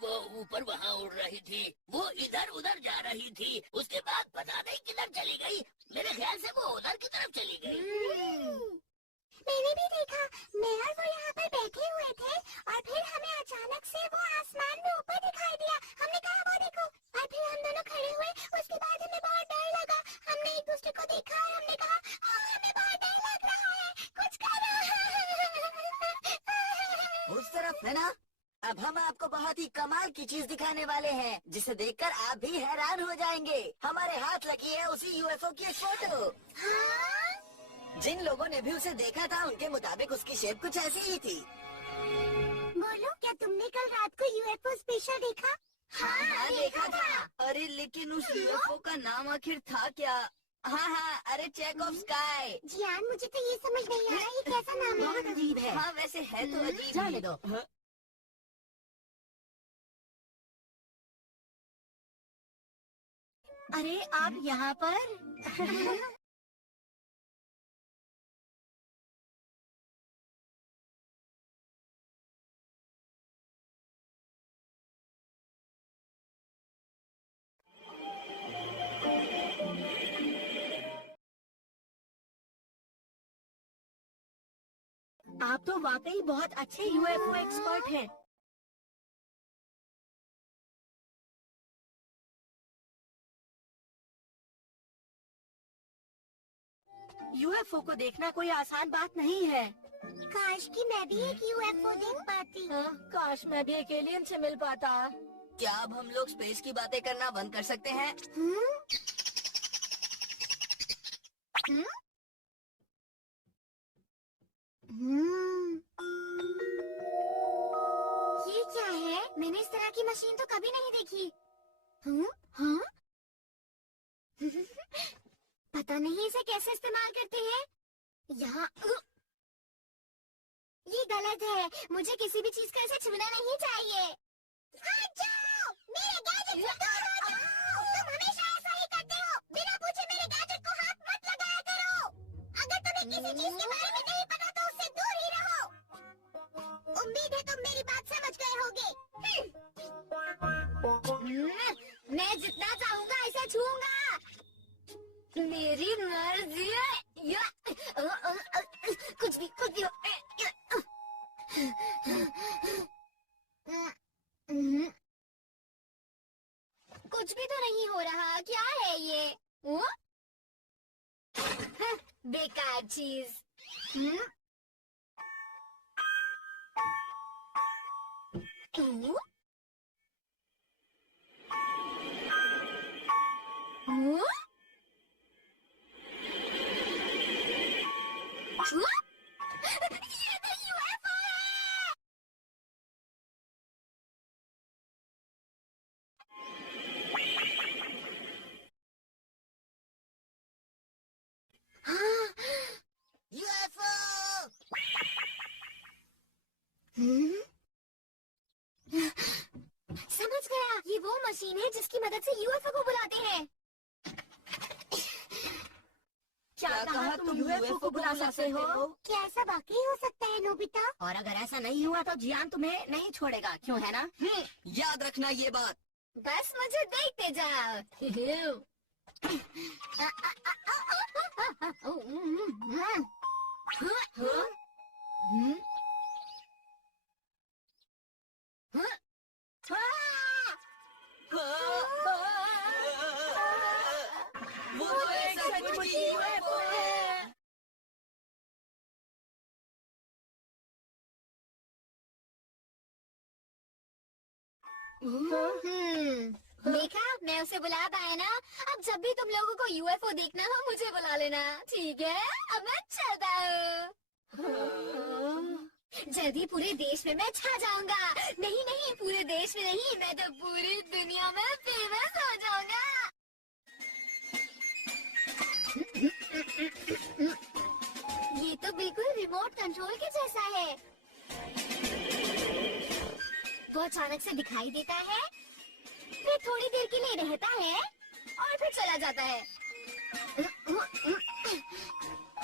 वो ऊपर वहाँ उड़ रही थी, वो इधर उधर जा रही थी, उसके बाद पता नहीं किधर चली गई। मेरे ख्याल से वो उधर की तरफ चली गई। मैंने भी देखा, मैं और वो यहाँ पर बैठे हुए थे और फिर हमें अचानक से वो आसमान में ऊपर दिखाई दिया। हमने कहा वो देखो, और फिर हम दोनों खड़े हुए। उसके बाद हमें बहुत डर लगा। हमने एक दूसरे को देखा और हमने कहा हमें बहुत डर लग रहा है, कुछ करो। उस तरफ है ना। अब हम आपको बहुत ही कमाल की चीज दिखाने वाले हैं, जिसे देखकर आप भी हैरान हो जाएंगे। हमारे हाथ लगी है उसी यूएफओ की एक फोटो। जिन लोगों ने भी उसे देखा था, उनके मुताबिक उसकी शेप कुछ ऐसी ही थी। बोलो, क्या तुमने कल रात को यूएफओ स्पेशल देखा? हाँ, देखा था। अरे लेकिन उस यूएफओ का नाम आखिर था क्या? हाँ, अरे चेक ऑफ स्काई। जियान, मुझे तो ये समझ नहीं आ रहा ये कैसा नाम है। बहुत अजीब है। हाँ, वैसे है तो अजीब। जाने दो। अरे आप यहाँ पर? आप तो वाकई बहुत अच्छे यूएफओ एक्सपर्ट हैं। यूएफओ को देखना कोई आसान बात नहीं है। काश कि मैं भी एक यूएफओ देख पाती। हाँ, काश मैं भी एक एलियन से मिल पाता। क्या अब हम लोग स्पेस की बातें करना बंद कर सकते हैं? ये क्या है? मैंने इस तरह की मशीन तो कभी नहीं देखी। पता नहीं इसे कैसे इस्तेमाल करते हैं। यहाँ ये गलत है। मुझे किसी भी चीज का ऐसे छूना नहीं चाहिए। हट जाओ! मेरे गैजेट से दूर हो जाओ! तुम हमेशा ऐसा ही करते हो। बिना पूछे मेरे गैजेट को हाथ मत लगाया करो। अगर तुम्हें किसी चीज के बारे में नहीं पता तो उससे दूर ही रहो। उम्मीद है तुम मेरी बात समझ गए होगे। मैं जितना चाहूंगा इसे छूऊंगा। मेरी मर्जी है या कुछ भी हो। कुछ भी तो नहीं हो रहा। क्या है ये? बेकार चीज। ये तो यूएफओ है। यूएफओ! समझ गया, ये वो मशीन है जिसकी मदद से यूएफओ को बुलाते हैं। क्या कहा तुम यूएफओ को बुला सकते हो? क्या ऐसा वाकई हो सकता है नोबिता? और अगर ऐसा नहीं हुआ तो जियान तुम्हें नहीं छोड़ेगा, क्यों है ना? याद रखना ये बात। बस मुझे देखते जाओ। वो तो एक सचमुच यूएफओ है। देखा, मैं उसे बुला पाया ना। अब जब भी तुम लोगों को यूएफओ देखना हो मुझे बुला लेना, ठीक है? अब मैं चलता हूँ। जल्दी पूरे देश में मैं छा जाऊंगा। नहीं, पूरे देश में नहीं, मैं तो पूरी दुनिया में फेमस हो जाऊंगा। ये तो बिल्कुल रिमोट कंट्रोल के जैसा है। वो अचानक से दिखाई देता है, फिर थोड़ी देर के लिए रहता है और फिर चला जाता है।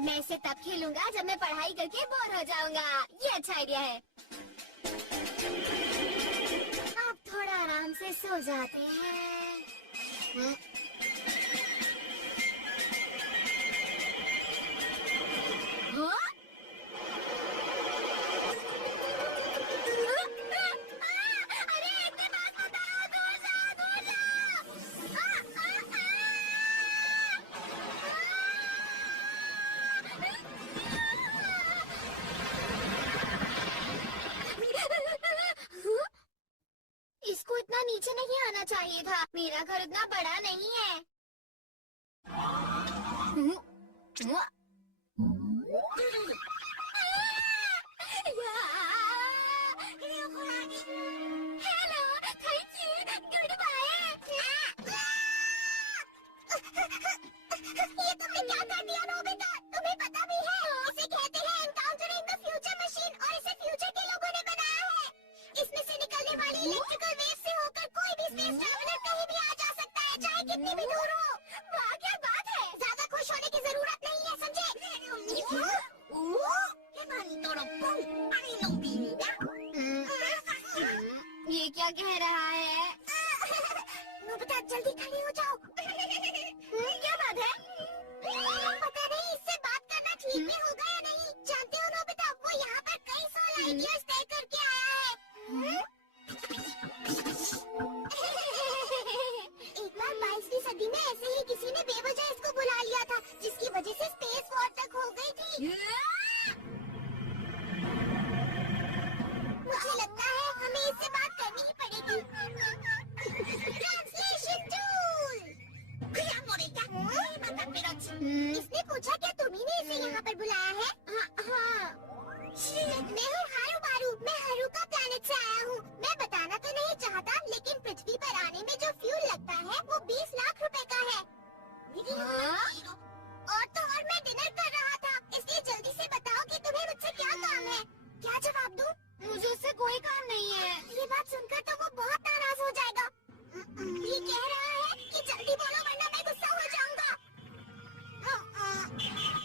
मैं इसे तब खेलूंगा जब मैं पढ़ाई करके बोर हो जाऊंगा। ये अच्छा आइडिया है। अब से सो जाते हैं। अरे इतने बात बताओ, दूर जाओ, दूर जाओ। इसको इतना नीचे नहीं आना चाहिए था। मेरा घर इतना बड़ा नहीं है। Hello, thank you, goodbye. ये तुमने क्या कर दिया नोबिता? तुम्हें पता भी है इसे कहते हैं एनकाउंटरिंग द फ्यूचर मशीन, और इसे फ्यूचर के लोगों ने बनाया है। इसमें से निकलने वाली इलेक्ट्रिकल वेव से होकर कोई भी स्पेस ट्रैवलर कहीं भी आ जा सकता है, चाहे कितनी भी दूर हो। वाह क्या बात है। ज्यादा खुश होने की जरूरत नहीं है, समझे? ये क्या कह रहा है? नोबिता जल्दी खड़े हो जाओ। क्या बात है? पता नहीं इससे बात करना ठीक भी होगा या नहीं। जानते हो नोबिता, वो यहाँ पर कई साल आइडियाज तय करके आया है। एक बार 22वीं सदी में ऐसे ही किसी ने बेवजह इसको बुला लिया था, जिसकी वजह से स्पेस वॉर तक हो गई थी। मुझे लगता है हमें इससे बात करनी ही पड़ेगी। Translation tool. इसने पूछा क्या तुम्ही ने इसे यहाँ पर बुलाया है? हाँ। मैं हूँ हारू मारू, मैं हारूका प्लैनेट से आया हूँ। मैं बताना तो नहीं चाहता, लेकिन पृथ्वी पर आने में जो फ्यूल लगता है वो 20 लाख रुपए का है। और तो और मैं डिनर कर रहा था, इसलिए जल्दी से बताओ कि तुम्हें मुझसे क्या काम है। क्या जवाब दूँ? मुझे उससे कोई काम नहीं है। ये बात सुनकर तो वो बहुत नाराज हो जाएगा। ये कह रहा है कि जल्दी बोलो वरना मैं गुस्सा हो जाऊंगा।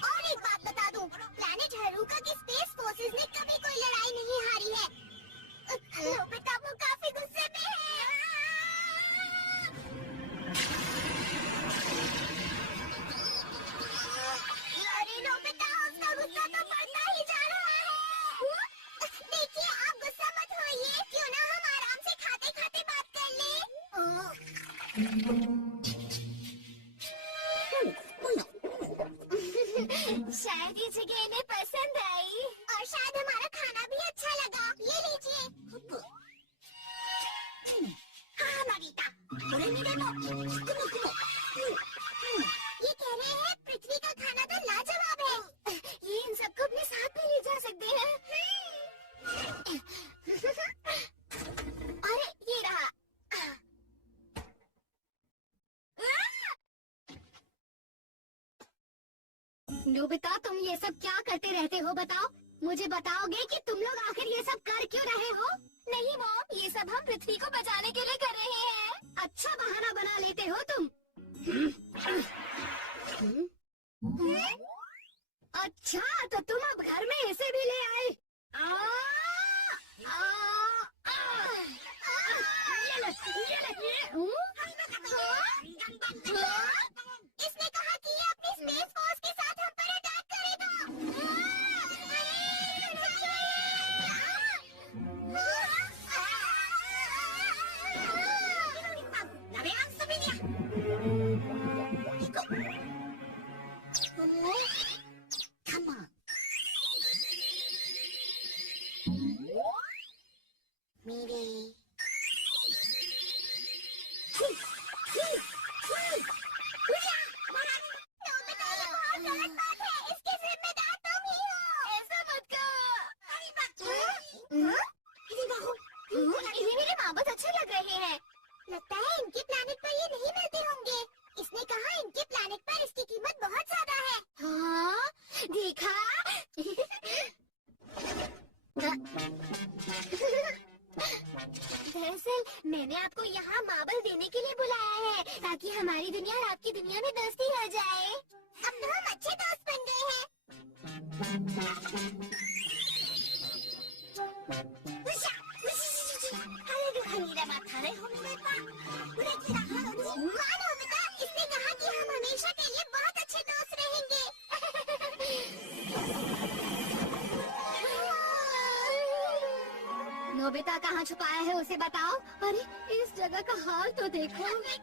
और एक बात बता दूं, प्लैनेट हारूका की स्पेस फोर्सेस ने कभी कोई लड़ाई नहीं हारी है। नोबिता वो काफी गुस्से में है। अरे नोबिता, उसका गुस्सा तो बढ़ता ही जा रहा है। देखिए आप गुस्सा मत होइए, क्यों ना हम आराम से खाते खाते बात कर ले। शायद ये जगह इन्हें पसंद आई, और शायद हमारा खाना भी अच्छा लगा। ये लीजिए। हाँ नोबिता, ये कह रहे हैं पृथ्वी का खाना तो लाजवाब है। ये इन सबको अपने साथ में ले जा सकते हैं। अरे ये रहा। नोबिता, तुम ये सब क्या करते रहते हो बताओ? मुझे बताओगे कि तुम लोग आखिर ये सब कर क्यों रहे हो? नहीं मॉम, ये सब हम पृथ्वी को बचाने के लिए कर रहे हैं। अच्छा बहाना बना लेते हो तुम। अच्छा तो तुम अब घर में इसे भी ले आए। इसने कहा कि ये अपनी स्पेस फोर्स के साथ हम पर अटैक करेगा। लगता है इनके प्लैनेट पर ये नहीं मिलते होंगे। इसने कहा इनके प्लैनेट पर इसकी कीमत बहुत ज्यादा है। हाँ, देखा? दरअसल मैंने आपको यहाँ मार्बल देने के लिए बुलाया है, ताकि हमारी दुनिया और आपकी दुनिया में दोस्ती हो जाए। अब तो हम अच्छे दोस्त बन गए हैं। मानो बेटा, इसने कहा कि हम हमेशा के लिए बहुत अच्छे दोस्त रहेंगे। नोबिता कहाँ छुपाया है उसे बताओ। अरे इस जगह का हाल तो देखो। हमने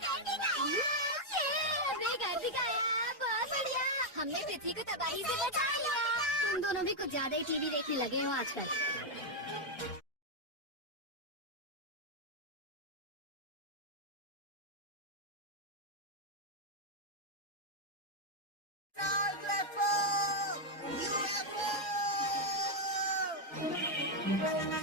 घर दिखाया, बहुत बढ़िया। हमने पृथ्वी को तबाही से बचा लिया। तुम दोनों भी कुछ ज्यादा ही टीवी देखने लगे हो आजकल। UFO!